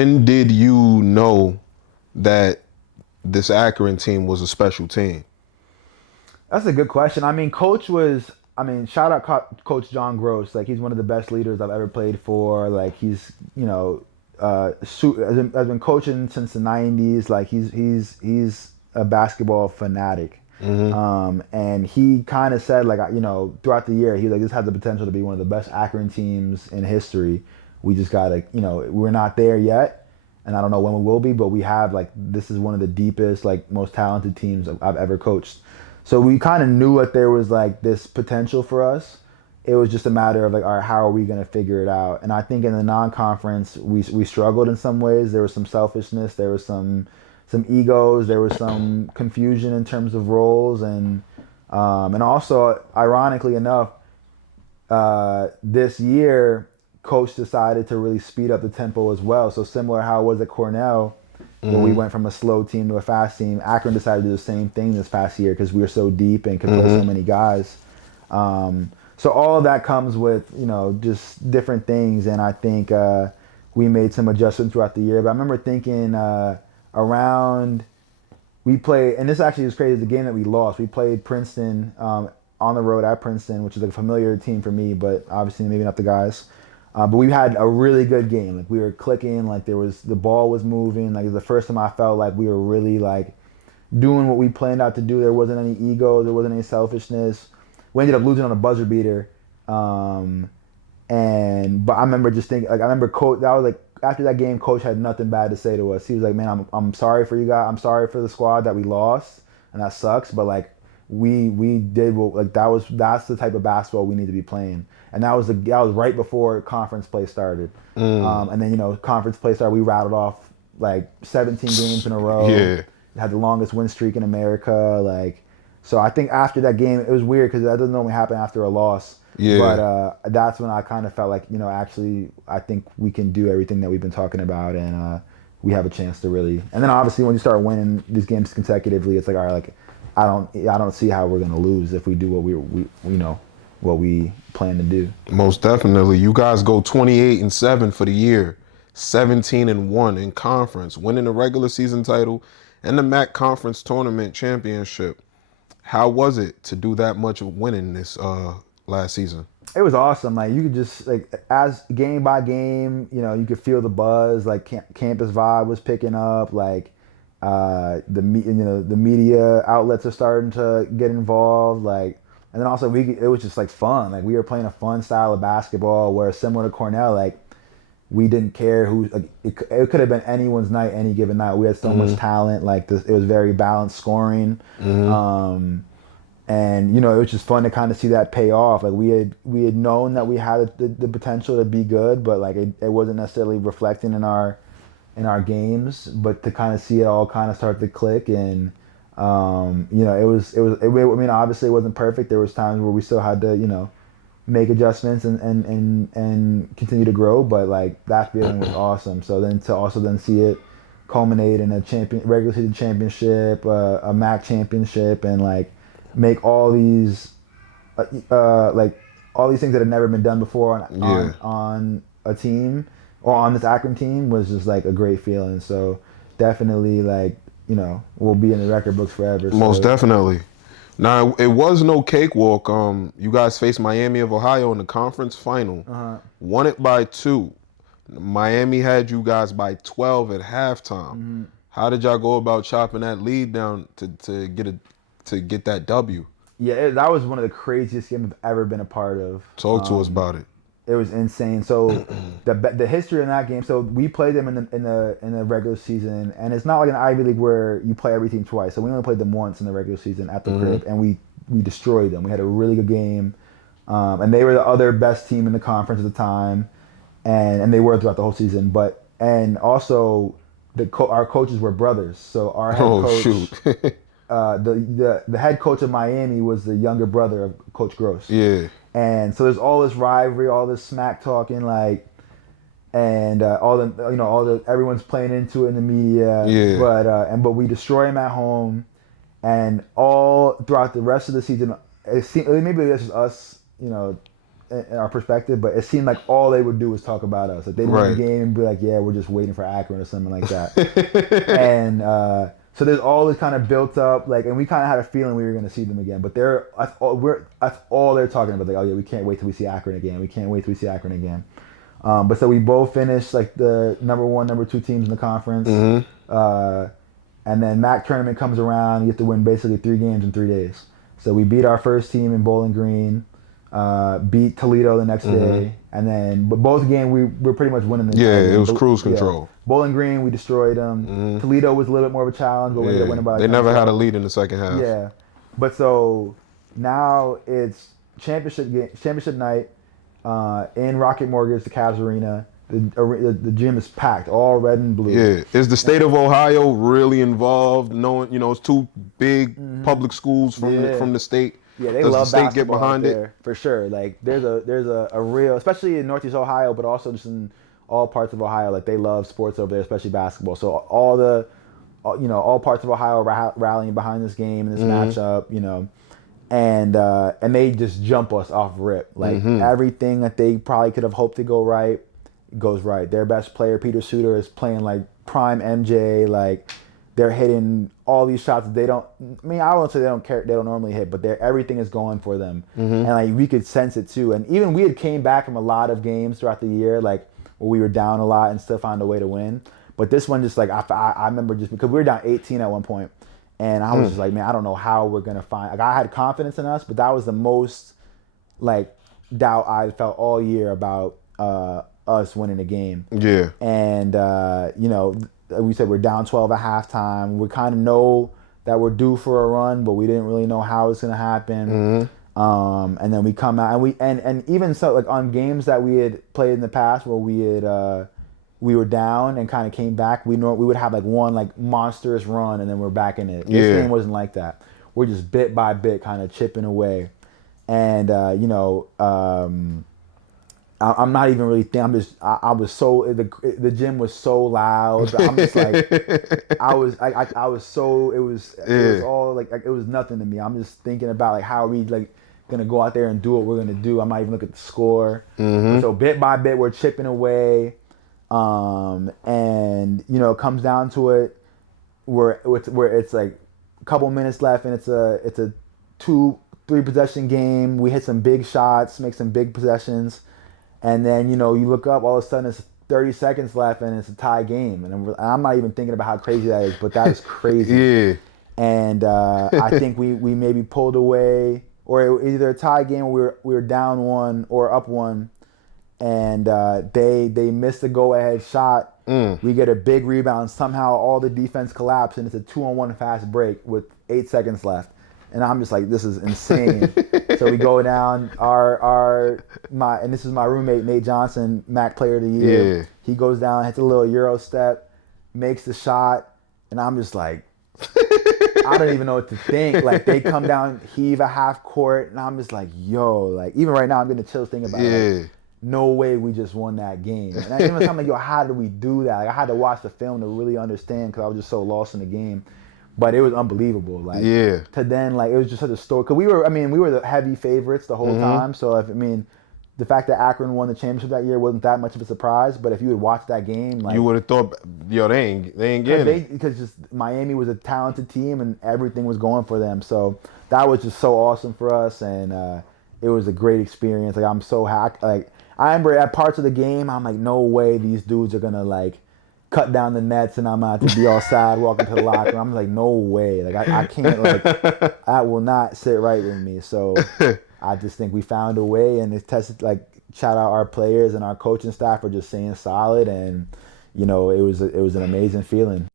when did you know that this Akron team was a special team? That's a good question. I mean, shout out Coach John Groce. Like, he's one of the best leaders I've ever played for. Like, he's, has been coaching since the '90s. Like, he's a basketball fanatic. And he kind of said, like, throughout the year, he's like, this has the potential to be one of the best Akron teams in history. We just gotta, we're not there yet, and I don't know when we will be, but we have, like, this is one of the deepest, like, most talented teams I've ever coached. So we kind of knew that there was, like, this potential for us. It was just a matter of, like, all right, how are we going to figure it out? And I think in the non-conference, we struggled in some ways. There was some selfishness. There was some egos. There was some confusion in terms of roles. And also, ironically enough, this year, Coach decided to really speed up the tempo as well. So similar how it was at Cornell, where we went from a slow team to a fast team, Akron decided to do the same thing this past year because we were so deep and could play so many guys. So all of that comes with, just different things. And I think we made some adjustments throughout the year. But I remember thinking we played, and this actually is crazy, the game that we lost. We played Princeton on the road at Princeton, which is a familiar team for me, but obviously maybe not the guys. But we had a really good game. Like, we were clicking, like, the ball was moving. Like, it was the first time I felt like we were really, like, doing what we planned out to do. There wasn't any ego. There wasn't any selfishness. We ended up losing on a buzzer beater. But I remember just thinking, like, Coach, that was like, after that game, Coach had nothing bad to say to us. He was like, man, I'm sorry for you guys. I'm sorry for the squad that we lost, and that sucks. But, like, we did what, like, that's the type of basketball we need to be playing. And that was right before conference play started. And then, conference play started, we rattled off like 17 games in a row. Yeah. Had the longest win streak in America. Like, so I think after that game, it was weird because that doesn't normally happen after a loss. Yeah. But that's when I kind of felt like, actually, I think we can do everything that we've been talking about, and we have a chance to really. And then obviously when you start winning these games consecutively, it's like, all right, like, I don't see how we're gonna lose if we do what we plan to do. Most definitely. You guys go 28-7 for the year, 17-1 in conference, winning the regular season title and the MAC conference tournament championship. How was it to do that much of winning this last season? It was awesome. Like, you could just, like, as game by game, you could feel the buzz. Like, campus vibe was picking up. Like, the media outlets are starting to get involved. Like, and then also it was just, like, fun. Like, we were playing a fun style of basketball where, similar to Cornell, like, we didn't care who. Like, it could have been anyone's night, any given night. We had so much talent. Like, it was very balanced scoring. And it was just fun to kind of see that pay off. Like, we had known that we had the potential to be good, but, like, it wasn't necessarily reflecting in our games. But to kind of see it all kind of start to click, and it was. I mean, obviously it wasn't perfect. There was times where we still had to make adjustments and continue to grow. But, like, that feeling was awesome. So then to also see it culminate in a regular season championship, a MAC championship, and, like, make all these all these things that had never been done before on a team or on this Akron team was just, like, a great feeling. So definitely, like, we'll be in the record books forever. Most definitely. Now, it was no cakewalk. You guys faced Miami of Ohio in the conference final. Won it by 2. Miami had you guys by 12 at halftime. How did y'all go about chopping that lead down to get that W? Yeah, that was one of the craziest games I've ever been a part of. Talk to us about it. It was insane. So the history in that game. So we played them in the regular season, and it's not like an Ivy League where you play every team twice. So we only played them once in the regular season at the crib, and we destroyed them. We had a really good game, and they were the other best team in the conference at the time, and they were throughout the whole season. And also our coaches were brothers. So our head coach. Shoot. The head coach of Miami was the younger brother of Coach Groce. Yeah. And so there's all this rivalry, all this smack talking, like, and everyone's playing into it in the media. Yeah. But we destroy him at home, and all throughout the rest of the season, maybe it was just us, in our perspective, but it seemed like all they would do was talk about us. Like they'd win the game and be like, yeah, we're just waiting for Akron or something like that. And so there's all this kind of built up, like, and we kind of had a feeling we were going to see them again. But that's all they're talking about. Like, oh yeah, we can't wait till we see Akron again. We can't wait till we see Akron again. But so we both finished like the number 1, number 2 teams in the conference. And then MAC tournament comes around. You have to win basically 3 games in 3 days. So we beat our first team in Bowling Green, beat Toledo the next day, and then but both games we were pretty much winning. It was cruise control. Yeah. Bowling Green, we destroyed them. Toledo was a little bit more of a challenge, but we ended up winning by. They never had a lead in the second half. Yeah, but so now it's championship night in Rocket Mortgage, the Cavs arena. The gym is packed, all red and blue. Yeah, is the state of Ohio really involved? Knowing, it's 2 big public schools from the state. Yeah, they Does love the state basketball get behind there, for sure. Like there's a real, especially in Northeast Ohio, but also just in all parts of Ohio. Like they love sports over there, especially basketball. So all parts of Ohio rallying behind this game and this matchup. And they just jump us off rip. Like everything that they probably could have hoped to go right goes right. Their best player, Peter Suter, is playing like prime MJ. Like they're hitting all these shots that they don't. I mean, I won't say they don't care. They don't normally hit, but everything is going for them, and like we could sense it too. And even we had came back from a lot of games throughout the year, like where we were down a lot and still found a way to win. But this one, just like I remember, just because we were down 18 at one point, and I was just like, man, I don't know how we're gonna find. Like I had confidence in us, but that was the most like doubt I felt all year about us winning the game. Yeah. And we said we're down 12 at halftime. We kind of know that we're due for a run, but we didn't really know how it's gonna happen. And then we come out and even so, like on games that we had played in the past where we were down and kind of came back, we would have like one like monstrous run and then we're back in it. This game wasn't like that. We're just bit by bit kind of chipping away, and I'm not even really thinking. I was so the gym was so loud. I'm just like I was so it was all like it was nothing to me. I'm just thinking about like how are we like gonna go out there and do what we're gonna do. I'm not even looking at the score. So bit by bit we're chipping away, and it comes down to it where it's like a couple minutes left and it's a 2-3 possession game. We hit some big shots, make some big possessions. And then, you look up, all of a sudden it's 30 seconds left and it's a tie game. And I'm not even thinking about how crazy that is, but that is crazy. Yeah. And I think we maybe pulled away, or either a tie game or we were down 1 or up 1. And they missed a go-ahead shot. We get a big rebound. Somehow all the defense collapsed and it's a 2-on-1 fast break with 8 seconds left. And I'm just like, this is insane. So we go down. And this is my roommate Nate Johnson, MAC Player of the Year. Yeah. He goes down, hits a little Euro step, makes the shot, and I'm just like, I don't even know what to think. Like they come down, heave a half court, and I'm just like, yo, like even right now I'm getting the chills thinking about it. Like, no way we just won that game. And I'm like, yo, how did we do that? Like I had to watch the film to really understand because I was just so lost in the game. But it was unbelievable. Like to then, like it was just such a story. Cause we were the heavy favorites the whole time. So the fact that Akron won the championship that year wasn't that much of a surprise. But if you had watched that game, like you would have thought, yo, they ain't getting it. Because just Miami was a talented team and everything was going for them. So that was just so awesome for us, and it was a great experience. Like I'm so happy. Like I remember at parts of the game, I'm like, no way these dudes are gonna like cut down the nets and I'm gonna have to be all sad walking to the locker room. I'm like, no way. Like I can't, like that will not sit right with me. So I just think we found a way, and it's tested. Like shout out our players and our coaching staff for just staying solid, and it was an amazing feeling.